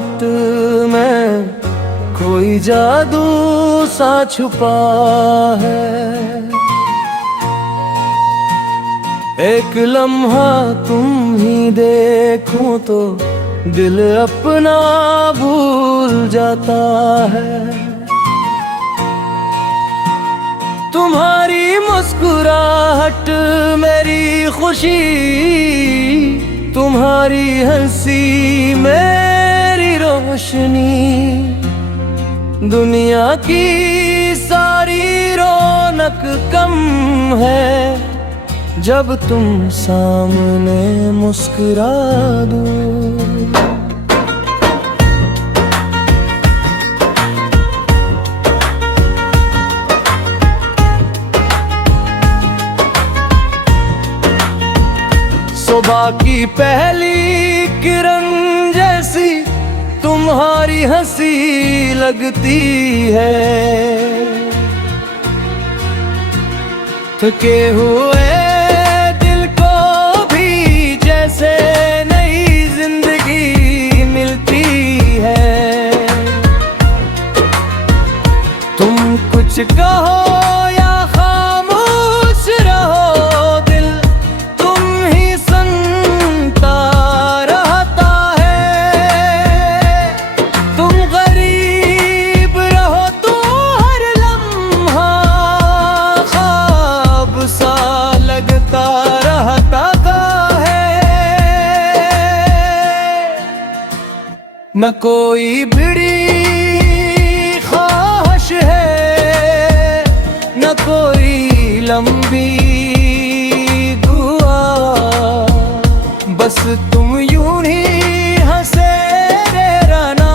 मुस्कुराहट में कोई जादू सा छुपा है। एक लम्हा तुम ही देखूं तो दिल अपना भूल जाता है। तुम्हारी मुस्कुराहट मेरी खुशी, तुम्हारी हंसी मेरी रोशनी। दुनिया की सारी रौनक कम है जब तुम सामने मुस्कुरा दो। सुबह की पहली किरण जैसी तुम्हारी हंसी लगती है। थके हुए दिल को भी जैसे नई जिंदगी मिलती है। तुम कुछ कहो या खामोश रहो, दिल तुम ही सुनता रहता है। तुम गरीब रहो तो हर लम्हा ख्वाब सा लगता रहता है। न कोई बड़ी ख्वाहिश है, न कोई लंबी दुआ, बस तुम यूं ही हंसे रहना,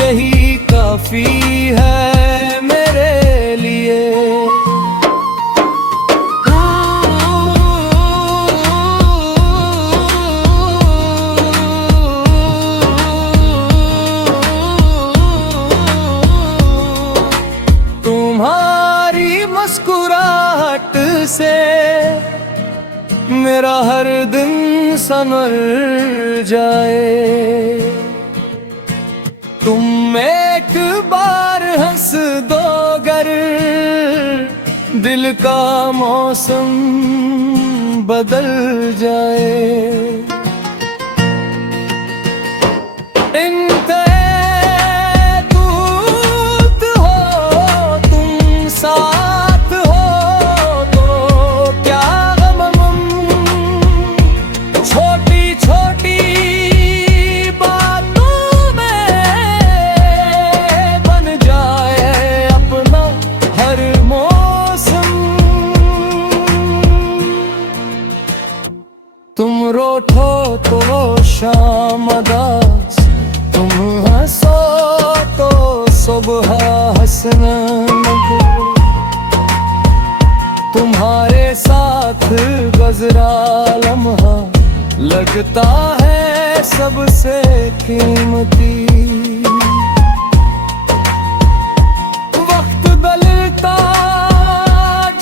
यही काफी है मेरे लिए। तुम्हारी मुस्कुराहट से मेरा हर दिन संवर जाए। तुम एक बार हंस दो गर दिल का मौसम बदल जाए। तुम रोठो तो शाम अदास, तुम हंसो तो सुबह हंसना। तुम्हारे साथ गुज़रा लम्हा लगता है सबसे कीमती। वक्त बदलता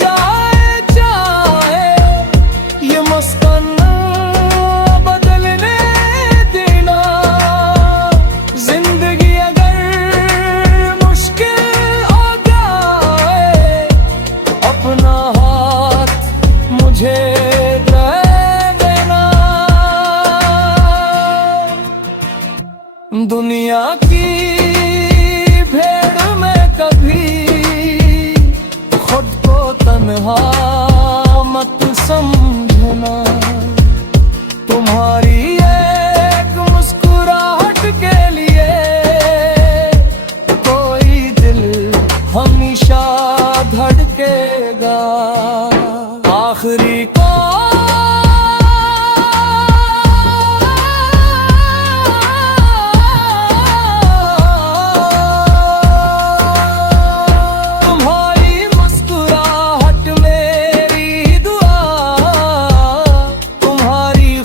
जाए चाहे ये मुस्कान दुनिया की भीड़ में कभी खुद को तन्हा मत समझना। तुम्हारी एक मुस्कुराहट के लिए कोई दिल हमेशा धड़केगा। आखिरी को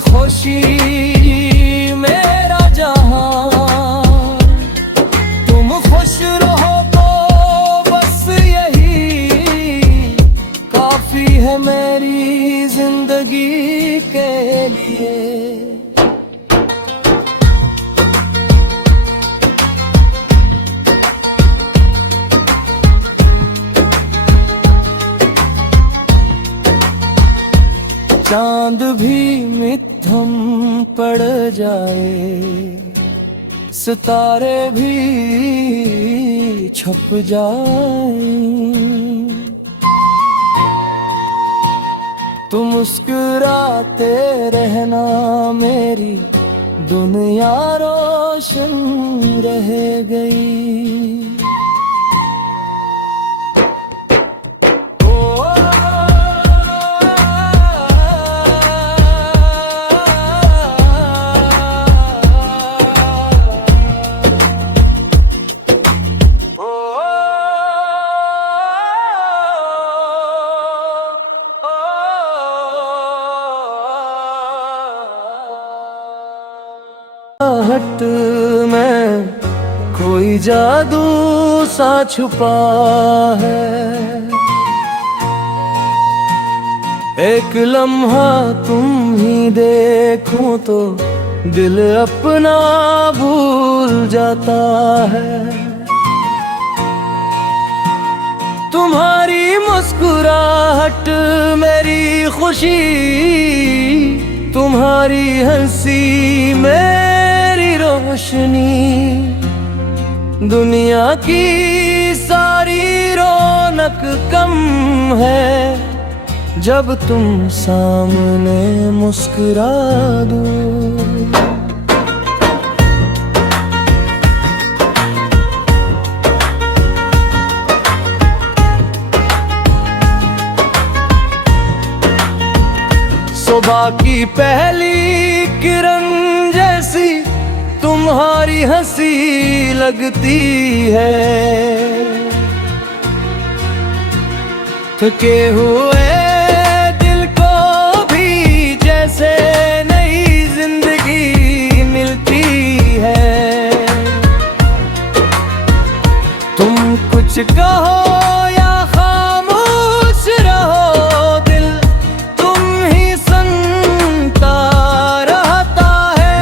खुशी चांद भी मिथम पड़ जाए, सितारे भी छप जाएं, तुम मुस्कुराते रहना, मेरी दुनिया रोशन रह गई। हट में कोई जादू सा छुपा है, एक लम्हा तुम ही देखूं तो दिल अपना भूल जाता है। तुम्हारी मुस्कुराहट मेरी खुशी, तुम्हारी हंसी मेरी रोशनी, दुनिया की सारी रौनक कम है जब तुम सामने मुस्कुरा दो। सुबह की पहली किरण जैसी तुम्हारी हंसी लगती है, थके हुए दिल को भी जैसे नई जिंदगी मिलती है। तुम कुछ कहो या खामोश रहो, दिल तुम ही सुनता रहता है।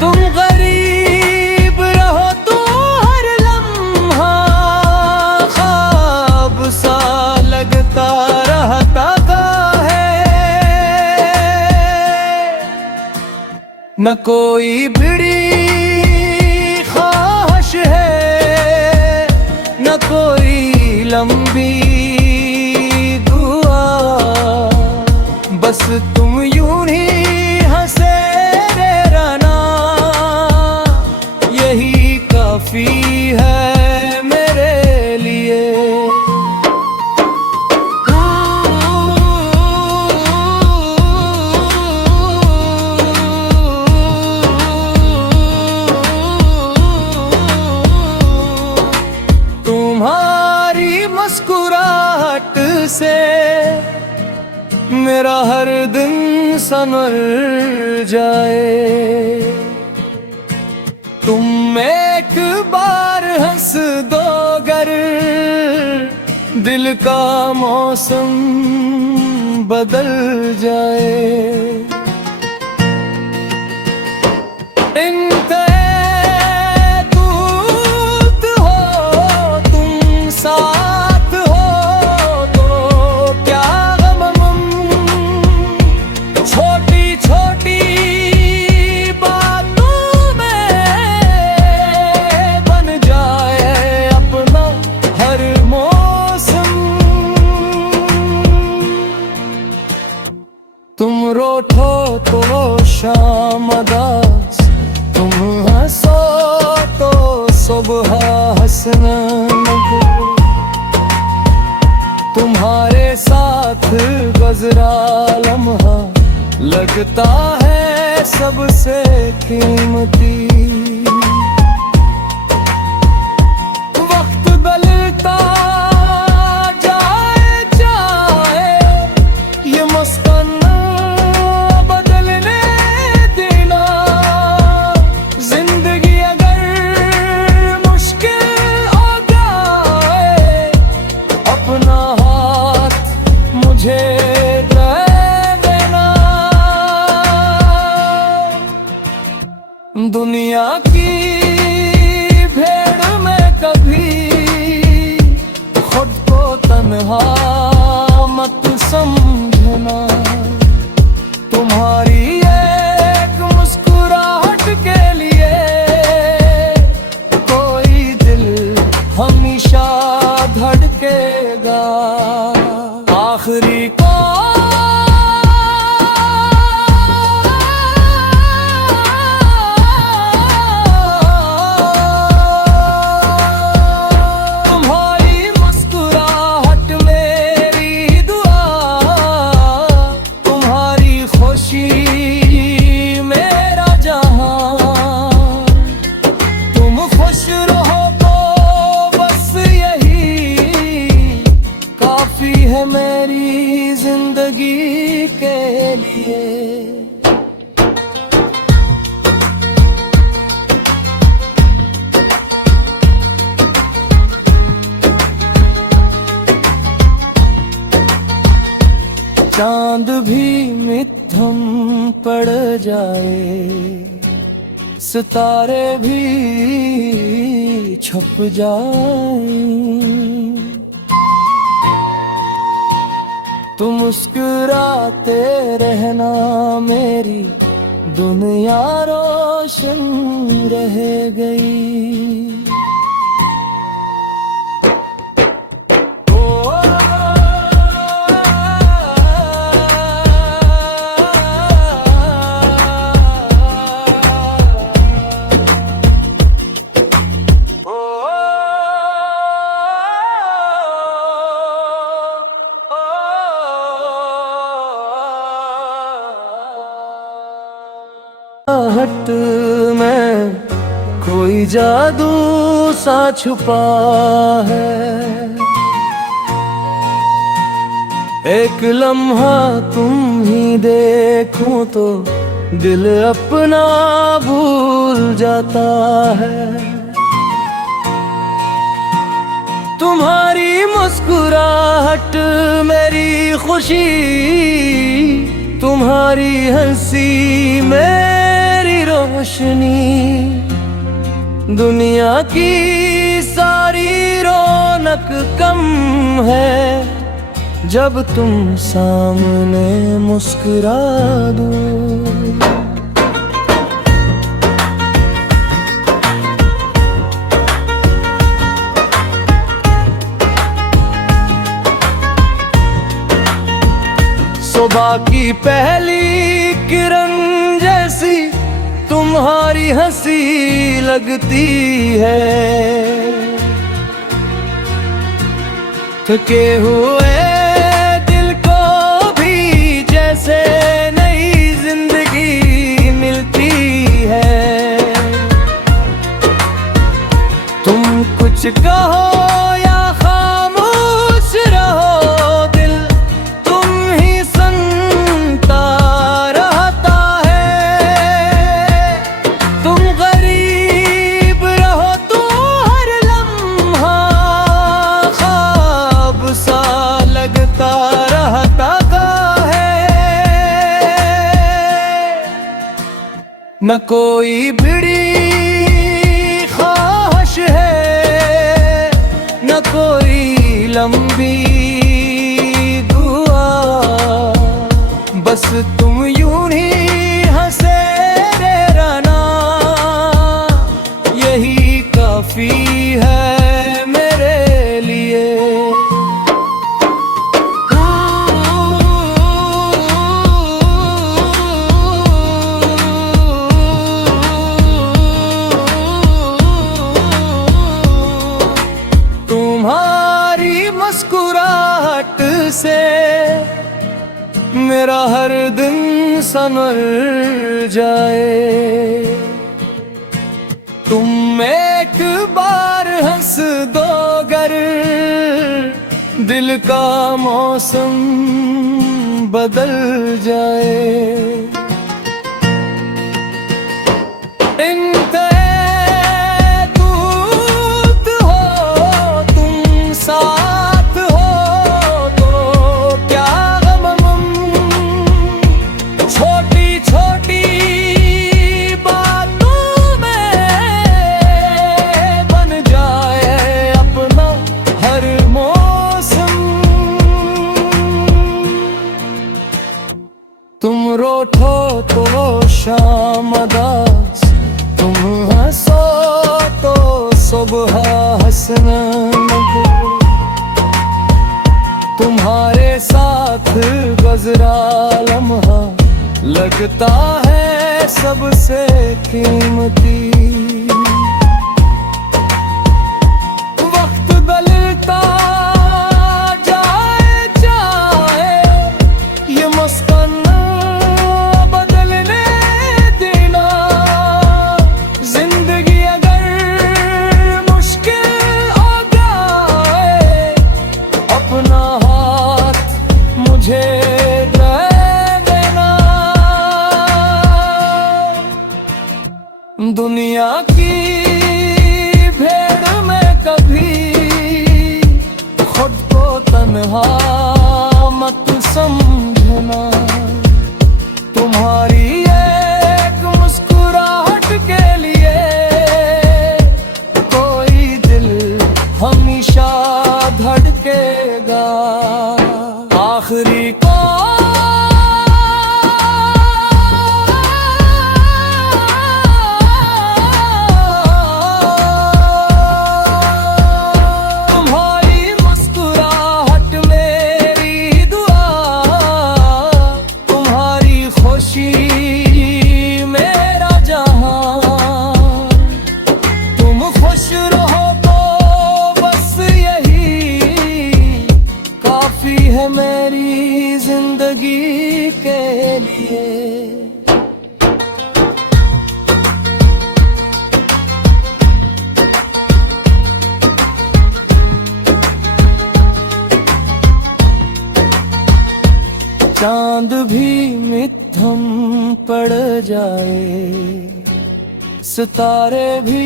तुम गरीब रहो तो हर लम्हा ख्वाब सा लगता रहता है। न कोई बड़ी ख्वाहिश है, न कोई लंबी दुआ, बस तुम यूं ही हंसे रहना, यही काफी है मेरे लिए। तुम्हारी मुस्कुराहट से मेरा हर दिन संवर जाए। तुम एक बार हंस दो गर, दिल का मौसम बदल जाए। साथ हो तो क्या गम, छोटी छोटी बातों में बन जाए अपना हर मौसम। तुम रोठो तो शाम दास, तुम हंसो तो सुबह हंसना। तुम्हारे साथ गुज़रा लम्हा लगता है सबसे कीमती। वक्त बदलता जाए चाहे ये मस्कन बदलने देना। जिंदगी अगर मुश्किल हो जाए, अपना मुझे दे देना। दुनिया की भीड़ में कभी खुद को तन्हा मत समझना। चांद भी मिथम पड़ जाए, सितारे भी छुप जाएं, तुम मुस्कुराते रहना, मेरी दुनिया रोशन रह गई। हट में कोई जादू सा छुपा है, एक लम्हा तुम ही देखूं तो दिल अपना भूल जाता है। तुम्हारी मुस्कुराहट मेरी खुशी, तुम्हारी हंसी मेरी रोशनी, दुनिया की सारी रौनक कम है जब तुम सामने मुस्कुरा दो। सुबह की पहली किरण जैसी तुम्हारी हंसी लगती है, थके हुए दिल को भी जैसे नई जिंदगी मिलती है। तुम कुछ कहो या खामोश रहो, दिल तुम ही सुनता रहता है। तुम गरीब रहो तो हर लम्हा ख्वाब सा लगता रहता है। न कोई बड़ी ख्वाहिश है, न कोई लंबी दुआ, बस तुम यूं ही हंसे रहना, यही काफी है मेरे लिए। तुम्हारी मुस्कुराहट से मेरा हर दिन संवर जाए। तुम एक बार हंस दो गर दिल का मौसम बदल जाए। साथ हो तो क्या गम, छोटी छोटी बातों में बन जाए अपना हर मौसम। तुम रोठो तो शाम दास, तुम हंसो तो सुबह हंसना। तुम्हारे साथ गुज़रा लम्हा लगता है सबसे कीमती। वक्त बदलता जाए चाहे ये मस्कन बदलने देना। जिंदगी अगर मुश्किल हो जाए अपना मुझे देना। दुनिया की भीड़ में कभी खुद को तन्हा मत समझो। रहना। तुम्हारी एक मुस्कुराहट के लिए कोई दिल हमेशा धड़केगा। आखिरी को तुम्हारी मुस्कुराहट मेरी दुआ, तुम्हारी खुशी मेरा जहां। तुम खुश रहो तो बस यही काफी है मेरी जिंदगी के लिए। चांद भी मिथम पड़ जाए, सितारे भी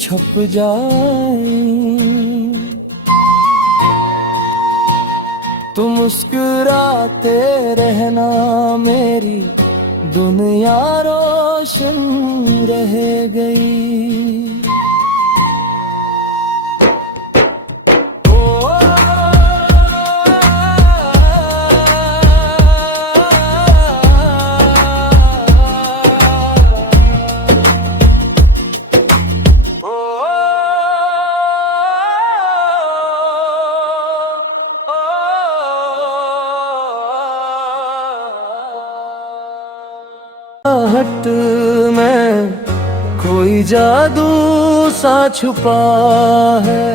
छप जाएं, तुम मुस्कुराते रहना, मेरी दुनिया रोशन रह गई। हट में कोई जादू सा छुपा है,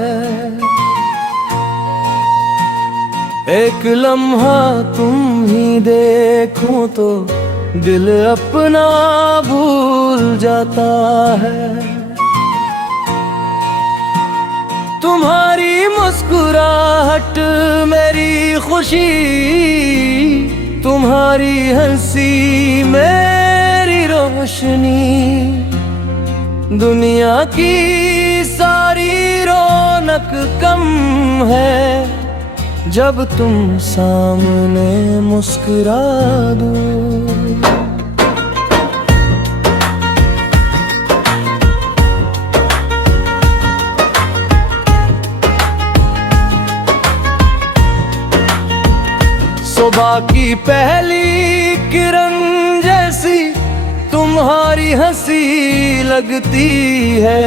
एक लम्हा तुम ही देखूं तो दिल अपना भूल जाता है। तुम्हारी मुस्कुराहट मेरी खुशी, तुम्हारी हंसी मेरी रोशनी। दुनिया की सारी रौनक कम है जब तुम सामने मुस्कुरा दो। सुबह की पहली किरण जैसी तुम्हारी हंसी लगती है।